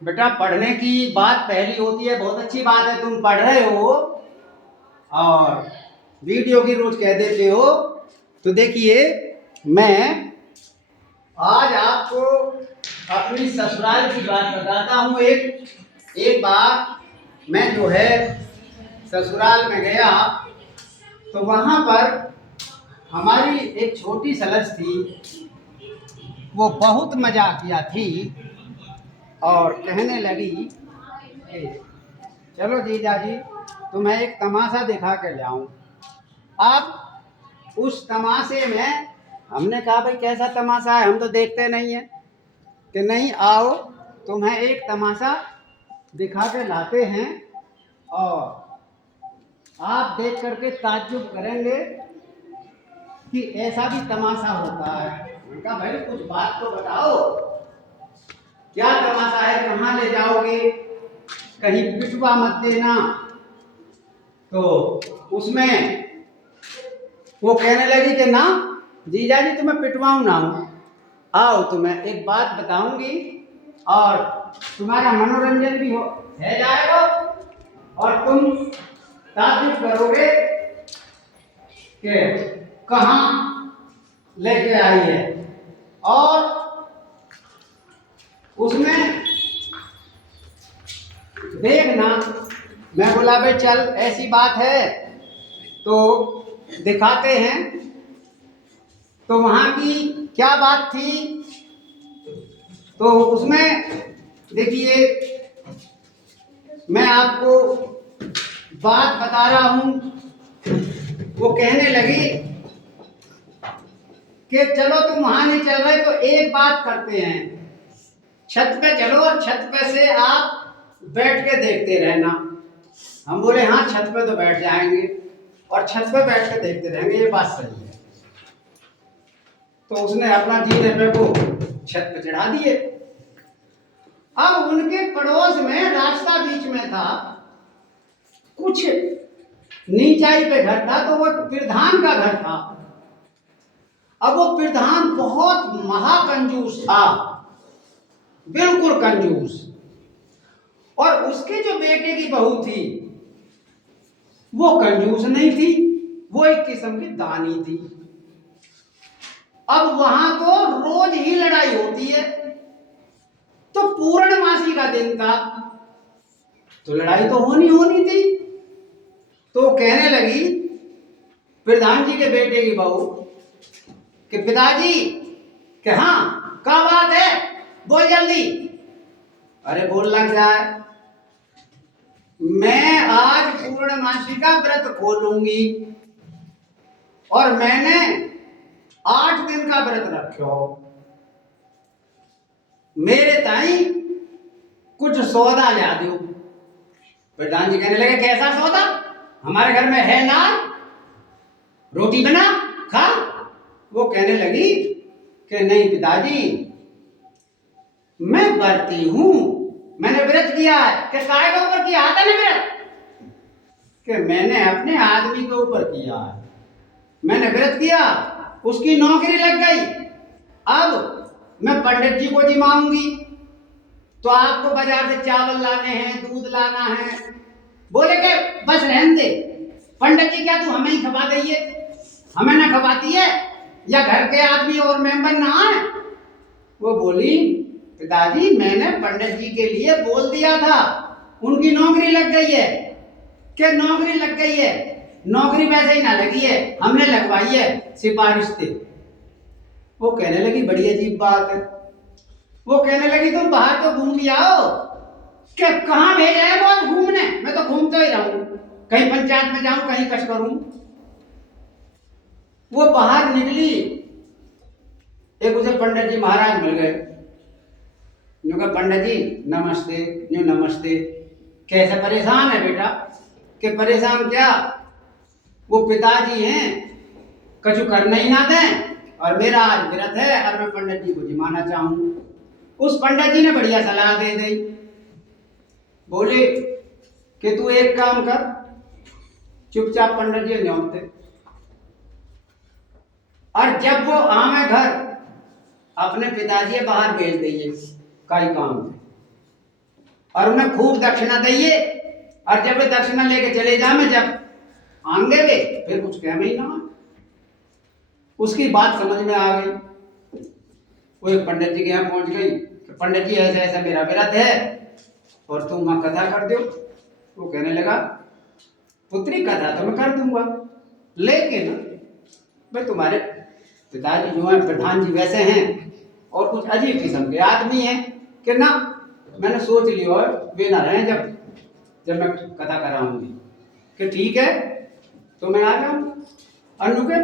बेटा पढ़ने की बात पहली होती है, बहुत अच्छी बात है, तुम पढ़ रहे हो और वीडियो की रोज कह देते हो। तो देखिए, मैं आज आपको अपनी ससुराल की बात बताता हूँ। एक बार मैं जो है ससुराल में गया, तो वहाँ पर हमारी एक छोटी सलस थी, वो बहुत मजाकिया थी और कहने लगी कि चलो जीजा जी, तुम्हें एक तमाशा दिखा के ले आऊं। अब उस तमाशे में हमने कहा भाई कैसा तमाशा है, हम तो देखते नहीं है। कि नहीं, आओ तुम्हें एक तमाशा दिखा के लाते हैं और आप देख करके ताज्जुब करेंगे कि ऐसा भी तमाशा होता है। उनका भाई कुछ बात तो बताओ, क्या तमाशा है, कहाँ ले जाओगे, कहीं पिटवा मत देना। तो उसमें वो कहने लगी कि ना जीजा जी, तुम्हें पिटवाऊं ना हूं, आओ तुम्हें एक बात बताऊंगी और तुम्हारा मनोरंजन भी हो जाएगा और तुम ताज्जुब करोगे कि कहाँ लेके आई है। और उसमें देखना, मैं बोला भाई चल ऐसी बात है तो दिखाते हैं। तो वहाँ की क्या बात थी, तो उसमें देखिए मैं आपको बात बता रहा हूँ। वो कहने लगी कि चलो तुम वहां नहीं चल रहे तो एक बात करते हैं, छत पे चलो और छत पे से आप बैठ के देखते रहना। हम बोले हाँ छत पे तो बैठ जाएंगे और छत पे बैठ के देखते रहेंगे, ये बात सही है। तो उसने अपना जीने पे को छत पे चढ़ा दिए। अब उनके पड़ोस में रास्ता बीच में था, कुछ नीचाई पे घर था, तो वो प्रधान का घर था। अब वो प्रधान बहुत महाकंजूस था, बिल्कुल कंजूस। और उसके जो बेटे की बहू थी वो कंजूस नहीं थी, वो एक किस्म की दानी थी। अब वहां तो रोज ही लड़ाई होती है। तो पूर्णमासी का दिन था, तो लड़ाई तो होनी होनी थी। तो कहने लगी प्रधान जी के बेटे की बहू कि पिताजी कि हाँ क्या बात है, बोल जल्दी। अरे बोल लग जाए, मैं आज पूर्णमासी का व्रत खोलूंगी और मैंने 8 दिन का व्रत रखो, मेरे ताई कुछ सौदा ला दो। प्रधान जी कहने लगे कैसा सौदा, हमारे घर में है ना, रोटी बना खा। वो कहने लगी कि नहीं पिताजी, मैं व्रती हूं, मैंने व्रत किया है। कि काय के ऊपर किया था ना व्रत, कि मैंने अपने आदमी के ऊपर किया है, मैंने व्रत किया, उसकी नौकरी लग गई। अब मैं पंडित जी को जिमाऊंगी, तो आपको बाजार से चावल लाने हैं, दूध लाना है। बोले के बस रहने दे, पंडित जी क्या तू हमें ही खपा दइए, हमें ना खपाती है, या घर के आदमी और मेंबर ना आए। वो बोली पिताजी मैंने पंडित जी के लिए बोल दिया था, उनकी नौकरी लग गई है। कि नौकरी लग गई है, नौकरी वैसे ही ना लगी है, हमने लगवाई है सिफारिश से। वो कहने लगी बड़ी अजीब बात है। वो कहने लगी तुम बाहर तो घूम भी आओ। कि कहाँ भेजा है वो घूमने, मैं तो घूमते ही रहूं, कहीं पंचायत में जाऊं, कहीं कश करूं। वो बाहर निकली, एक उसे पंडित जी महाराज मिल गए। कहा पंडित जी नमस्ते। न्यू नमस्ते, कैसे परेशान है बेटा। कि परेशान क्या, वो पिताजी हैं कछु करना ही ना दें और मेरा आज व्रत है और मैं पंडित जी को जिमाना चाहूं। उस पंडित जी ने बढ़िया सलाह दे दी। बोले कि तू एक काम कर, चुपचाप पंडित जी न्योते, और जब वो आवे घर अपने पिताजी बाहर भेज दिए, कई काम थे। और उन्हें खूब दक्षिणा दइए। और जब वे दक्षिणा लेके चले जा में जब आंगे वे फिर कुछ कह ही ना। उसकी बात समझ में आ गई। वो एक पंडित जी के यहाँ पहुंच गई कि पंडित जी ऐसा ऐसा मेरा व्रत है और तुम वहां कथा कर दो। वो कहने लगा पुत्री कथा तो मैं कर दूंगा, लेकिन भाई तुम्हारे पिताजी जो है प्रधान जी वैसे हैं और कुछ अजीब किस्म के आदमी हैं कि ना मैंने सोच लिया और वे ना रहे जब जब मैं कथा कराऊंगी कि ठीक है तो मैं आ जाऊं। और नुके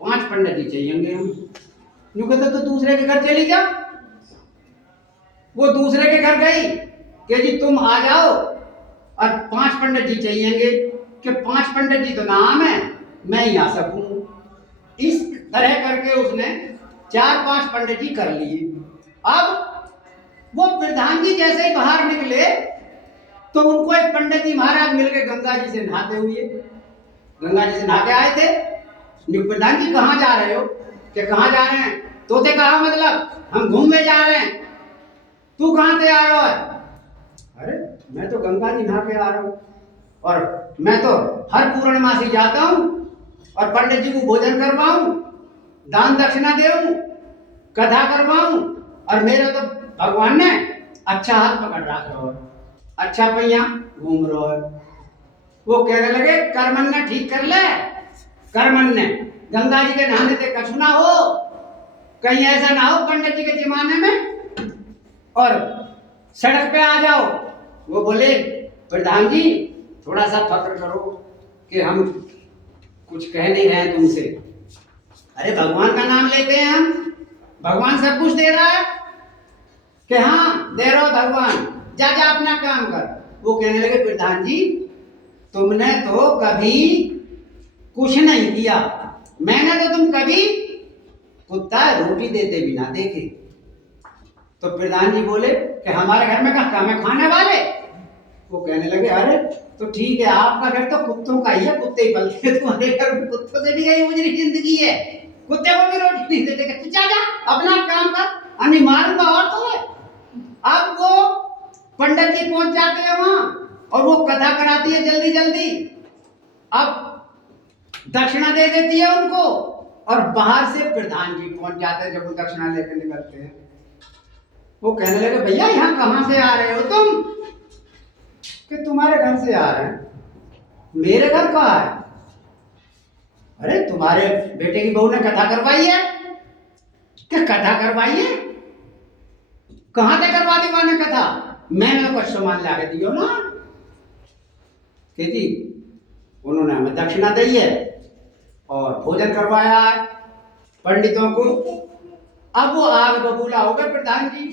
5 पंडित जी चाहिए हम। नुके तो दूसरे के घर चली जा। वो दूसरे के घर गई कि जी तुम आ जाओ और 5 पंडित जी चाहिएंगे कि 5 पंडित जी तो नाम है मैं ही आ सकूं। इस तरह करके उसने 4-5 पंडित जी कर लिए। अब वो प्रधान जी जैसे ही बाहर निकले तो उनको एक पंडित जी महाराज मिल गए गंगा जी से नहाते हुए। गंगा जी से नहा के आए थे। प्रधान जी कहाँ जा रहे हो? कि कहाँ जा रहे हैं? तोते कहा मतलब हम घूमने जा रहे हैं। तू कहाँ से आ रहा है? अरे मैं तो गंगा जी नहा के आ रहा हूँ और मैं तो हर पूर्णमासी जाता हूँ और पंडित जी को भोजन करवाऊं, दान दक्षिणा देऊं, कथा करवाऊं और मेरा तो भगवान ने अच्छा हाथ पकड़ रखा हो, अच्छा पहिया घूम रहा है। वो कहने लगे कर्मन ने ठीक कर ले। कर्मन ने गंगा जी के नहाने से कछु ना हो, कहीं ऐसा ना हो पंडित जी के जमाने में और सड़क पे आ जाओ। वो बोले प्रधान जी थोड़ा सा फक्र करो कि हम कुछ कह नहीं रहे हैं तुमसे। अरे भगवान का नाम लेते हैं हम, भगवान सब कुछ दे रहा है कि हाँ दे रहा भगवान, जा जा अपना काम कर। वो कहने लगे प्रधान जी तुमने तो कभी कुछ नहीं किया, मैंने तो तुम कभी कुत्ता रोटी देते भी ना देखे। तो प्रधान जी बोले कि हमारे घर में कहा मैं खाने वाले। वो कहने लगे अरे तो ठीक है आपका घर तो कुत्तों का ही है, कुत्ते ही पलते हैं, तुम्हारे घर में कुत्तों से भी गई मुझे जिंदगी है, कुत्ते को भी रोटी नहीं देते। तू जा जा अपना काम कर, अन्य मारूंगा और तो है। अब वो पंडित जी पहुंच जाते हैं वहां और वो कथा कराती है जल्दी जल्दी। अब दक्षिणा दे देती है उनको और बाहर से प्रधान जी पहुंच जाते हैं। जब वो दक्षिणा लेकर निकलते हैं वो कहने लगे भैया यहाँ कहां से आ रहे हो तुम? कि तुम्हारे घर से आ रहे हैं। मेरे घर कहाँ है? अरे तुम्हारे बेटे की बहू ने कथा करवाई है। कि कथा करवाई है? कहां से करवा दी माने कथा? मैंने तो कुछ सामान ला के दियो ना। कहती उन्होंने हमें दक्षिणा दी है और भोजन करवाया है पंडितों को। अब वो आग बबूला हो गए प्रधान जी।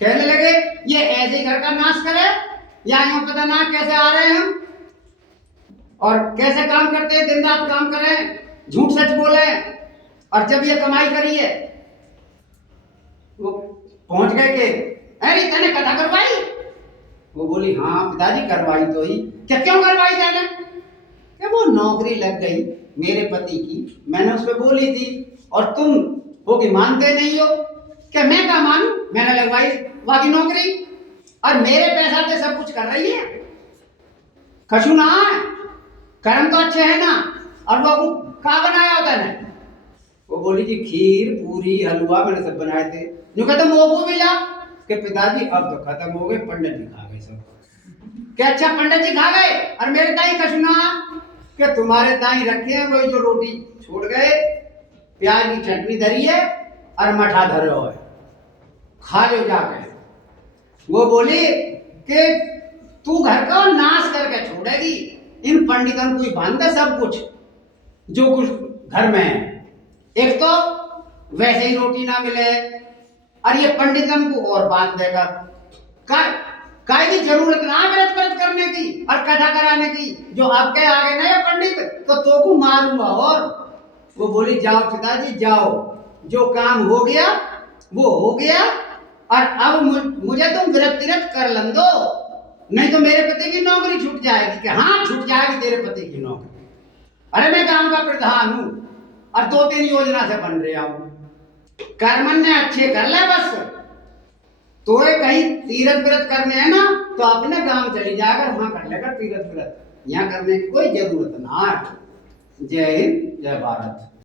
कहने लगे ये ऐसे ही घर का नाश करे या यूं पता ना कैसे आ रहे हैं हम और कैसे काम करते हैं, दिन रात काम करें, झूठ सच बोले और जब ये कमाई करी है। वो पहुंच गए कि अरे तने कथा करवाई? वो बोली हाँ पिताजी करवाई तो ही। क्या क्यों करवाई जाने? कि वो नौकरी लग गई मेरे पति की, मैंने उस पर बोली थी और तुम हो कि मानते नहीं हो। क्या मैं क्या मानू? मैंने लगवाई वहां की नौकरी और मेरे पैसा से सब कुछ कर रही है। कछु ना है, कर्म तो अच्छे है ना। और वो क्या बनाया होता है? वो बोली जी खीर पूरी हलवा मैंने सब बनाए थे। जो कहते मोगू भी ला कि पिताजी अब तो खत्म हो गए, पंडित जी खा गए सब। क्या अच्छा पंडित जी खा गए और मेरे ताई कछु ना कि तुम्हारे ताई रखे हैं वही जो रोटी छोड़ गए, प्याज की चटनी धरी है और मठा धरो है, खा लो जाके। वो बोली कि तू घर का नाश करके छोड़ेगी, इन पंडितों को ही बांध दे सब कुछ जो कुछ घर में है। एक तो वैसे ही रोटी ना मिले और ये पंडितन को और बांध देगा। काय की जरूरत ना व्रत व्रत करने की और कथा कराने की। जो आपके आगे नहीं है पंडित तो को मारूंगा। और वो बोली जाओ पिताजी जाओ, जो काम हो गया वो हो गया और अब मुझे तुम व्रत तीरथ कर लन दो, नहीं तो मेरे पति की नौकरी छूट जाएगी। कि हाँ छूट जाएगी तेरे पति की नौकरी। अरे मैं गांव का प्रधान हूं और 2-3 योजना से बन रहा हूं। कर्मन ने अच्छे कर ले बस, तो ये कहीं तीरथ व्रत करने है ना तो अपने गांव चली जाकर वहां कर लेकर तीरथ व्रत, यहाँ करने की कोई जरूरत ना है। जय हिंद, जय भारत।